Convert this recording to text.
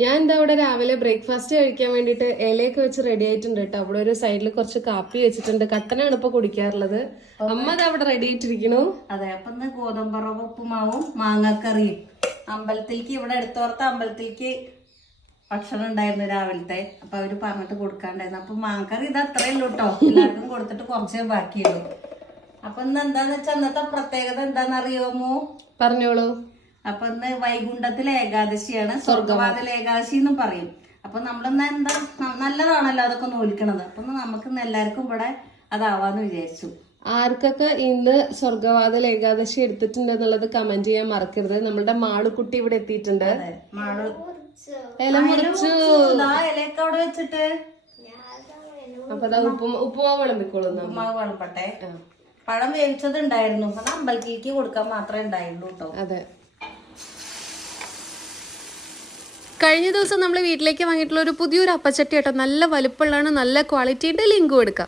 ഞാൻ എന്താ അവിടെ രാവിലെ ബ്രേക്ക്ഫാസ്റ്റ് കഴിക്കാൻ വേണ്ടിട്ട് ഇലയൊക്കെ വെച്ച് റെഡി ആയിട്ടുണ്ട് കേട്ടോ. അവിടെ ഒരു സൈഡിൽ കുറച്ച് കാപ്പി വെച്ചിട്ടുണ്ട്. കട്ടനാണ് ഇപ്പൊ കുടിക്കാറുള്ളത്. അമ്മ അത് അവിടെ റെഡി ആയിട്ടിരിക്കണു. അതെ, അപ്പൊ ഇന്ന് ഗോതമ്പറവ ഉപ്പുമാവും മാങ്ങക്കറിയും. അമ്പലത്തിലേക്ക് ഇവിടെ അടുത്തോർത്ത അമ്പലത്തിലേക്ക് ഭക്ഷണം ഉണ്ടായിരുന്നു രാവിലത്തെ. അപ്പൊ അവര് പറഞ്ഞിട്ട് കൊടുക്കാണ്ടായിരുന്നു. അപ്പൊ മാങ്ങക്കറി ഇത് അത്രേ ഉള്ളൂ കേട്ടോ. എല്ലാവർക്കും കൊടുത്തിട്ട് കുറച്ചേ ബാക്കിയുള്ളൂ. അപ്പൊ ഇന്ന് എന്താന്ന് വെച്ചാൽ ഇന്നത്തെ പ്രത്യേകത എന്താണെന്നറിയാമോ? പറഞ്ഞോളൂ. അപ്പൊ ഇന്ന് വൈകുണ്ഠത്തിലെ ഏകാദശിയാണ്, സ്വർഗവാതിൽ ഏകാദശി എന്നും പറയും. അപ്പൊ നമ്മളിന്ന് എന്താ നല്ലതാണല്ലോ അതൊക്കെ നോൽക്കണത്. അപ്പൊ നമുക്ക് എല്ലാവർക്കും ഇവിടെ അതാവാന്ന് വിചാരിച്ചു. ആർക്കൊക്കെ ഇന്ന് സ്വർഗവാതിൽ ഏകാദശി എടുത്തിട്ടുണ്ടെന്നുള്ളത് കമന്റ് ചെയ്യാൻ മറക്കരുത്. നമ്മളുടെ മാളുക്കുട്ടി ഇവിടെ എത്തിയിട്ടുണ്ട്. ഇല മുറിച്ചു ഇലയൊക്കെ അവിടെ വെച്ചിട്ട് അപ്പൊ ഉപ്പുമാവ് വിളമ്പിക്കോളൂ. ഉപ്പുമാവ് വിളമ്പട്ടെ. പഴം വേവിച്ചത് ഉണ്ടായിരുന്നു. അത് അമ്പലത്തിലേക്ക് കൊടുക്കാൻ മാത്രമേ ഉണ്ടായുള്ളൂ കേട്ടോ. അതെ, കഴിഞ്ഞ ദിവസം നമ്മൾ വീട്ടിലേക്ക് വാങ്ങിയിട്ടുള്ള ഒരു പുതിയൊരു അപ്പച്ചട്ടി കേട്ടോ. നല്ല വലുപ്പമുള്ളതാണ്, നല്ല ക്വാളിറ്റിയുടെ. ലിങ്ക് കൊടുക്കാം.